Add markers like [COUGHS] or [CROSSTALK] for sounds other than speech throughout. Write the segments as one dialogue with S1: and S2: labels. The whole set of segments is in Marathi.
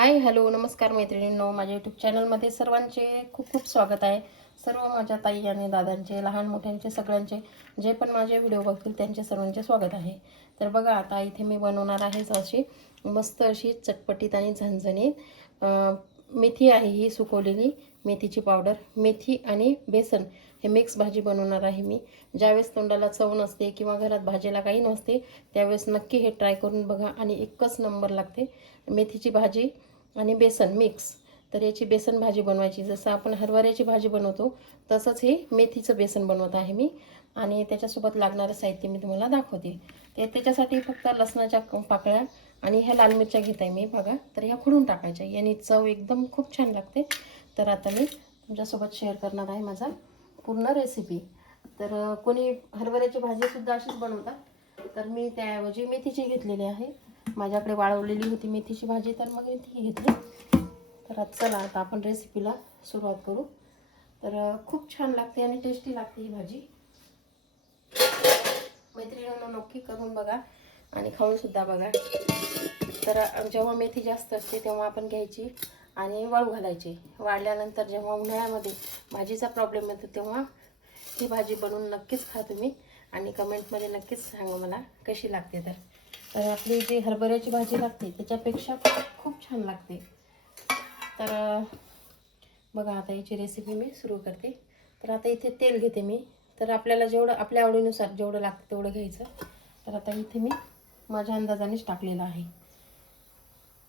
S1: हाय हॅलो नमस्कार मैत्रिणींनो. माझ्या यूट्यूब चॅनलमध्ये सर्वांचे खूप खूप स्वागत आहे. सर्व माझ्या ताई आणि दादांचे लहान मोठ्यांचे सगळ्यांचे जे पण माझे व्हिडिओ बघतील त्यांचे सर्वांचे स्वागत आहे. तर बघा आता इथे मी बनवणार आहे अशी मस्त अशी चटपटीत आणि झणझणीत मेथी आहे ही सुकवलेली. मेथीची पावडर मेथी आणि बेसन हे मिक्स भाजी बनवणार आहे मी. ज्यावेळेस तोंडाला चव नसते किंवा घरात भाजीला काही नसते त्यावेळेस नक्की हे ट्राय करून बघा आणि एकच नंबर लागते. मेथीची भाजी आणि बेसन मिक्स. तर याची बेसन भाजी बनवायची. जसं आपण हरभऱ्याची भाजी बनवतो तसंच हे मेथीचं बेसन बनवत आहे मी. आणि त्याच्यासोबत लागणारं साहित्य मी तुम्हाला दाखवते. ते त्याच्यासाठी फक्त लसणाच्या क- पाकळ्या आणि ह्या लाल मिरच्या घेत आहे मी. बघा तर ह्या खुडून टाकायच्या. याने चव एकदम खूप छान लागते. तर आता मी तुमच्यासोबत शेअर करणार आहे माझा पूर्ण रेसिपी तर कोणी हरभऱ्याची भाजीसुद्धा अशीच बनवतात. तर मी त्याऐवजी मेथीची घेतलेली आहे. माझ्याकडे वाळवलेली होती मेथीची भाजी तर मग मेथी घेतली. तर चला आता आपण रेसिपीला सुरुवात करू. तर खूप छान लागते आणि टेस्टी लागते ही भाजी. मैत्रिणींना नक्की करून बघा आणि खाऊनसुद्धा बघा. तर जेव्हा मेथी जास्त असते तेव्हा आपण घ्यायची आणि वाळू घालायची. वाळल्यानंतर जेव्हा उन्हाळ्यामध्ये भाजीचा प्रॉब्लेम येतो तेव्हा ही भाजी बनवून नक्कीच खा तुम्ही. आणि कमेंटमध्ये नक्कीच सांगा मला कशी लागते तर. तर आपली जी हरभऱ्याची भाजी लागते त्याच्यापेक्षा खूप छान लागते. तर बघा आता याची रेसिपी मी सुरू करते. तर आता इथे तेल घेते मी. तर आपल्याला जेवढं आपल्या आवडीनुसार जेवढं लागतं तेवढं घ्यायचं. तर आता इथे मी माझ्या अंदाजानेच टाकलेलं आहे.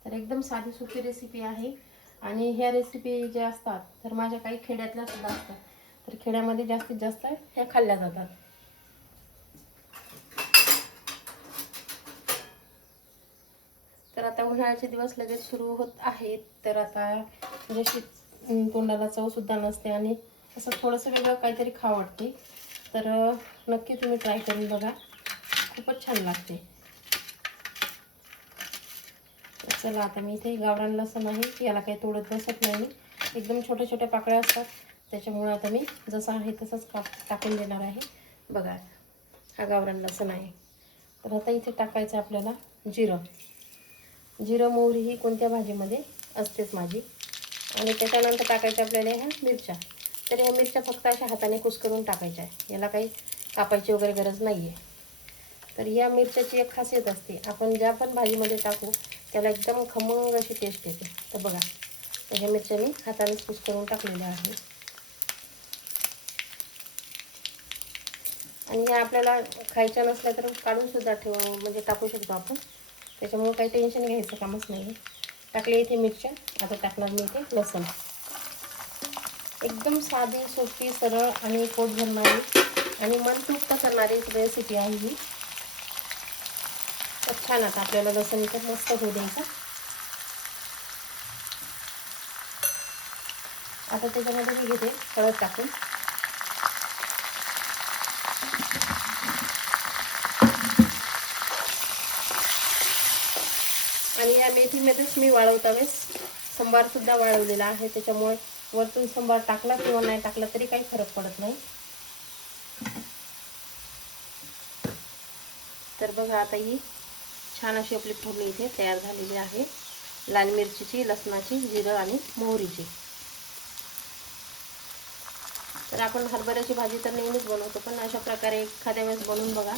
S1: तर एकदम साधी सोपी रेसिपी आहे. आणि ह्या रेसिपी ज्या असतात तर माझ्या काही खेड्यातल्या सुद्धा असतात. तर खेड्यामध्ये जास्तीत जास्त ह्या खाल्ल्या जातात. तर आता उन्हाळ्याचे दिवस लगेच सुरू होत आहेत. तर आता म्हणजे जशी तोंडाला चवसुद्धा नसते आणि असं थोडंसं वेगळं काहीतरी खावं वाटते. तर नक्की तुम्ही ट्राय करून बघा. खूपच छान लागते. चला आता मी इथे गावरान लसण आहे. याला काही तोडत बसत नाही. एकदम छोट्या छोट्या पाकळ्या असतात. त्याच्यामुळे आता मी जसं आहे तसंच काप टाकून देणार आहे. बघा हा गावरान लसण आहे. तर आता इथे टाकायचं आपल्याला जिरं. जिरं मोहरी ही कोणत्या भाजीमध्ये असतेच माझी. आणि त्याच्यानंतर टाकायच्या आपल्याला ह्या मिरच्या. तर ह्या मिरच्या फक्त अशा हाताने कुस्करून टाकायच्या आहे याला काही कापायची वगैरे गरज नाही आहे तर या मिरच्याची एक खासियत असते आपण ज्या पण भाजीमध्ये टाकू त्याला एकदम खमंग अशी टेस्ट येते. तर बघा तर ह्या मिरच्या मी हाताने कुस्करून टाकलेल्या आहे आणि ह्या आपल्याला खायच्या नसल्या तर काढूनसुद्धा ठेव म्हणजे टाकू शकतो आपण. त्याच्यामुळे काही टेन्शन घ्यायचं कामच नाही. टाकले इथे मिरच्या आता टाकणार मी इथे लसूण. एकदम साधी सोपी सरळ आणि पोट भरणारी आणि मन तृप्त करणारी रेसिपी आहे ही. तर छान आता आपल्याला लसूण इथं मस्त होऊ द्यायचं. आता त्याच्यामध्ये मी घेते हळद टाकून. या मेथीमध्येच मी वाळवता वेळेस. संबारसुद्धा वाळवलेला आहे. त्याच्यामुळे वरतून संबार टाकला किंवा नाही टाकला तरी काही फरक पडत नाही. तर बघा आता ही छान अशी आपली फोडणी इथे तयार झालेली आहे. लाल मिरचीची लसणाची जिरं आणि मोहरीची. तर आपण हरभऱ्याची भाजी तर नेहमीच बनवतो पण अशा प्रकारे एखाद्या वेळेस बनवून बघा.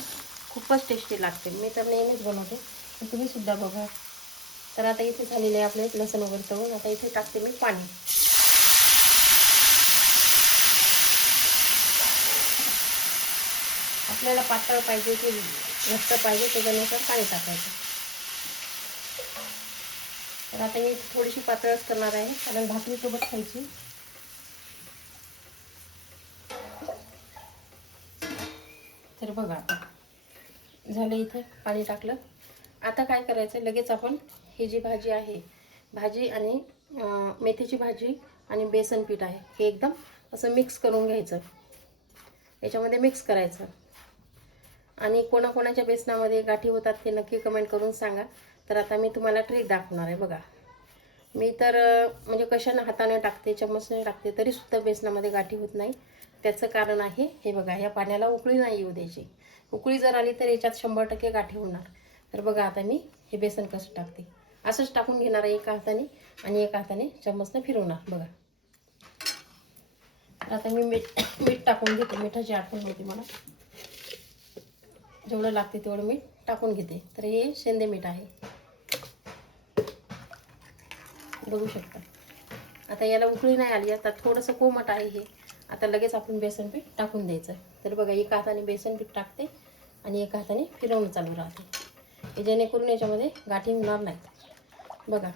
S1: खूपच टेस्टी लागते. मी तर नेहमीच बनवते. तुम्ही सुद्धा बघा. तर आता इथे झालेले आहे आपले लसण वगैरे तळून आता इथे टाकते मी पाणी. आपल्याला पातळ पाहिजे की घट्ट पाहिजे त्याच्यानुसार पाणी टाकायचं. तर आता मी थोडीशी पातळच करणार आहे कारण भाकरीसोबत खायची. तर बघा आता झालं इथे पाणी टाकलं. आता काय करायचं लगेच आपण ही जी भाजी आहे भाजी आणि मेथीची भाजी आणि बेसन पीठ आहे हे एकदम असं मिक्स करून घ्यायचं. याच्यामध्ये मिक्स करायचं. आणि कोणाकोणाच्या बेसनामध्ये गाठी होतात ते नक्की कमेंट करून सांगा. तर आता मी तुम्हाला ट्रिक दाखवणार आहे बघा. मी तर म्हणजे कशानं हाताने टाकते चम्मचने टाकते तरीसुद्धा बेसनामध्ये गाठी होत नाही. त्याचं कारण आहे हे बघा ह्या पाण्याला उकळी नाही येऊ द्यायची. उकळी जर आली तर याच्यात शंभर टक्के गाठी होणार. तर बघा आता मी हे बेसन कसं टाकते. असंच टाकून घेणार आहे एका हाताने आणि एका हाताने चम्मचनं फिरवणार बघा. आता मी मीठ मीठ टाकून घेते. मिठाची आठवण होती मला. जेवढं लागते तेवढं मीठ टाकून घेते. तर हे शेंदे मीठ आहे. बघू शकता. आता याला उकळी नाही आली. आता थोडंसं कोमट आहे हे. आता लगेच आपण बेसन पीठ टाकून द्यायचं. तर बघा एका हाताने बेसन पीठ टाकते आणि एका हाताने फिरवणं चालू राहते. जेणेकरून याच्यामध्ये गाठी होणार नाहीत. बघा.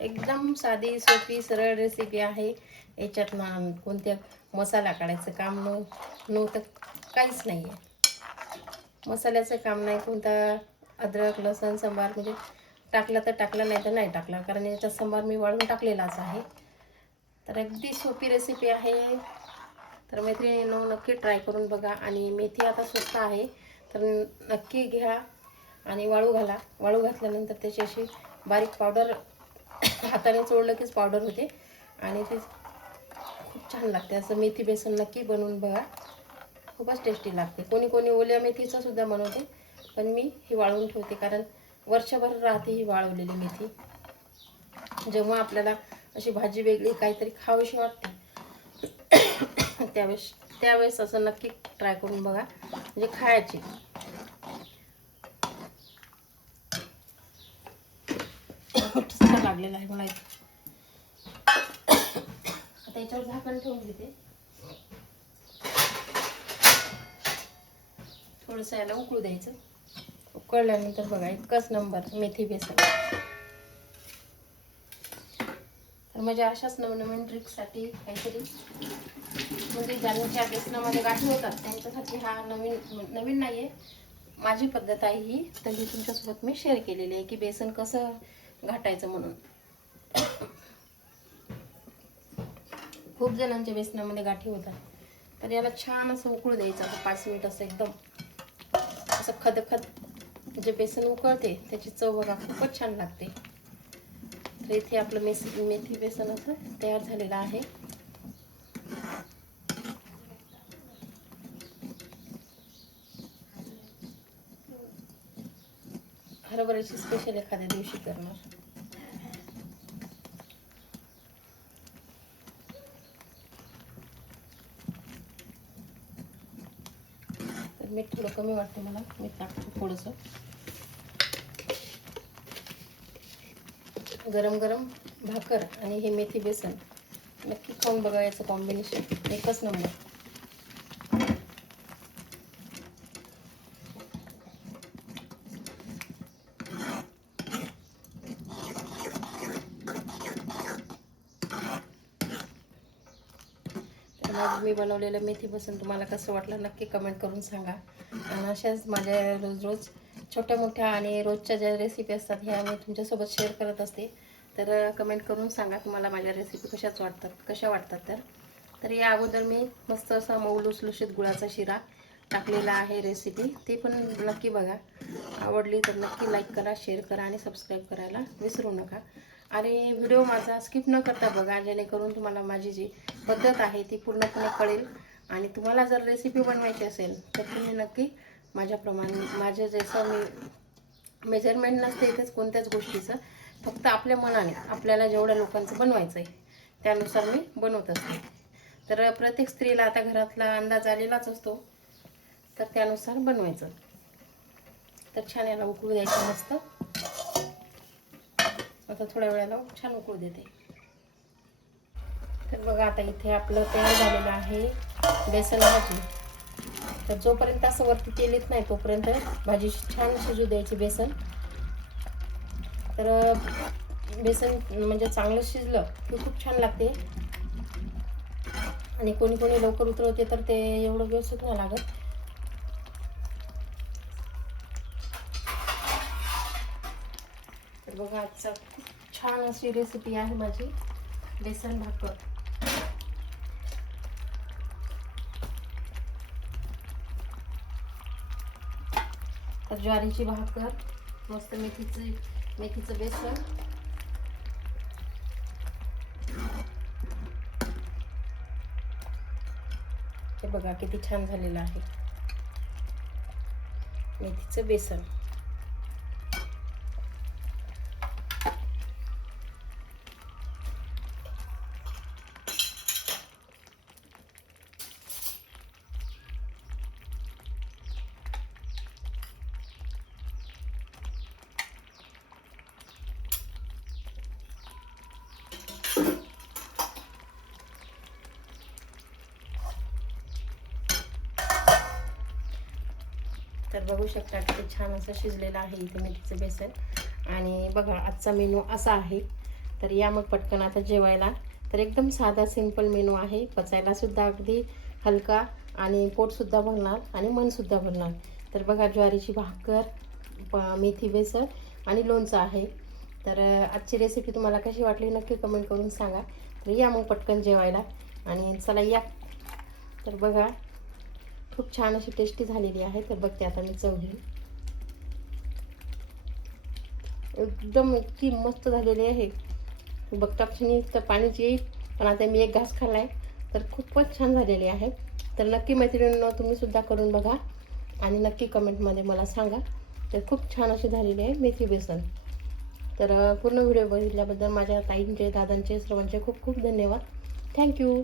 S1: एकदम साधी सोपी सरळ रेसिपी आहे. याच्यात ना कोणत्या मसाला काढायचं काम न नव्हतं काहीच नाही आहे मसाल्याचं काम नाही कोणता अद्रक लसण सांबार म्हणजे टाकला तर टाकला नाही तर नाही टाकला. कारण याच्यात सांबार मी वाळून टाकलेलाच आहे. तर अगदी सोपी रेसिपी आहे. तर मैत्रिणींनो नक्की ट्राय करून बघा. आणि मेथी आता स्वस्त आहे. तर नक्की घ्या. आणि वाळू घाला. वाळू घातल्यानंतर त्याची अशी बारीक पावडर हाताने चोळलं कीच पावडर होते. आणि ती खूप छान लागते. असं मेथी बेसन नक्की बनवून बघा. खूपच टेस्टी लागते. कोणी कोणी ओल्या मेथीचंसुद्धा बनवते. पण मी ही वाळवून ठेवते कारण वर्षभर राहते ही वाळवलेली मेथी. जेव्हा आपल्याला अशी भाजी वेगळी काहीतरी खावीशी वाटते [COUGHS] त्यावेळेस त्यावेळेस असं नक्की ट्राय करून बघा. म्हणजे खायची. लागलेला आहे मला. आता याच्यावर झाकण ठेवून घेते. थोडंसं याला उकळू द्यायचं. उकळल्यानंतर बघा एकच नंबर मेथी बेसन. तर म्हणजे अशाच नवनवीन ट्रिकसाठी काहीतरी म्हणजे ज्यांच्या बेसनामध्ये गाठी होतात त्यांच्यासाठी हा नवीन नवीन नाही आहे माझी पद्धत आहे ही तर ही तुमच्यासोबत मी शेअर केलेली आहे की बेसन कसं घाटायचं म्हणून. खूप जणांच्या बेसनामध्ये गाठी होतात. तर याला छान असं उकळू द्यायचं आता पाच मिनिट असं एकदम. असं खदखद. जे बेसन उकळते त्याची चव बघा खूपच छान लागते. तर इथे आपलं मेस मेथी बेसन असं तयार झालेलं आहे. हरभऱ्याची स्पेशल एखाद्या दिवशी करणार तर मीठ थोडं कमी वाटते मला. मीठ टाकतो थोडंसं. गरम गरम भाकर आणि हे मेथी बेसन. नक्की खाऊन बघा याचं कॉम्बिनेशन एकच नंबर तर मग मी बनवलेलं मेथी बसून तुम्हाला कसं वाटलं नक्की कमेंट करून सांगा. आणि अशाच माझ्या रोज रोज छोट्या मोठ्या आणि रोजच्या ज्या रेसिपी असतात ह्या मी तुमच्यासोबत शेअर करत असते. तर कमेंट करून सांगा तुम्हाला माझ्या रेसिपी कशाच वाटतात कशा वाटतात तर. तर या अगोदर मी मस्त असा मऊ लुसलुशीत गुळाचा शिरा टाकलेला आहे रेसिपी ती पण नक्की बघा. आवडली तर नक्की लाईक करा शेअर करा आणि सबस्क्राईब करायला विसरू नका. आणि व्हिडिओ माझा स्किप न करता बघा जेणेकरून तुम्हाला माझी जी पद्धत आहे ती पूर्णपणे कळेल. आणि तुम्हाला जर रेसिपी बनवायची असेल तर तुम्ही नक्की माझ्याप्रमाणे माझं जसं मी मेजरमेंट नसते इथेच कोणत्याच गोष्टीचं फक्त आपल्या मनाने आपल्याला जेवढ्या लोकांचं बनवायचं आहे त्यानुसार मी बनवत असते. तर प्रत्येक स्त्रीला आता घरातला अंदाज आलेलाच असतो तर त्यानुसार बनवायचं. तर छान याला उकळू द्यायचं मस्त. आता थोड्या वेळाला छान उकळू देते. तर बघा आता इथे आपलं तयार झालेलं आहे बेसन भाजी. तर जोपर्यंत असं वरती तेल येत नाही तोपर्यंत भाजी छान शिजू द्यायची बेसन. तर बेसन म्हणजे चांगलं शिजलं की खूप छान लागते. आणि कोणी कोणी लवकर उतरवते तर ते एवढं व्यवस्थित नाही लागत. तर बघा आजचा खूप छान अशी रेसिपी आहे माझी. बेसन भाकर. तर ज्वारीची भाकर मस्त मेथीचे मेथीचं बेसन. हे बघा किती छान झालेलं आहे. मेथीचं बेसन. तर बघू शकता किती छान असं शिजलेलं आहे इथे मेथीचं बेसन. आणि बघा आजचा मेनू असा आहे. तर या मग पटकन आता जेवायला. तर एकदम साधा सिंपल मेनू आहे. पचायलासुद्धा अगदी हलका आणि पोटसुद्धा भरणार आणि मनसुद्धा भरणार. तर बघा ज्वारीची भाकर प- मेथी बेसन आणि लोणचं आहे. तर आजची रेसिपी तुम्हाला कशी वाटली नक्की कमेंट करून सांगा. तर या मग पटकन जेवायला. आणि चला या. तर बघा खूप छान अशी टेस्टी झालेली आहे. तर बघते आता मी चव घेऊन. एकदम इतकी मस्त झालेली आहे. बघता क्षणी तर पाणीच येईल. पण आता मी एक घास खाल्ला आहे तर खूपच छान झालेली आहे. तर नक्की मैत्रिणींना तुम्ही सुद्धा करून बघा. आणि नक्की कमेंटमध्ये मला सांगा. तर खूप छान अशी झालेली आहे मेथी बेसन. तर पूर्ण व्हिडिओ बघितल्याबद्दल माझ्या ताईंचे दादांचे सर्वांचे खूप खूप धन्यवाद. थँक्यू.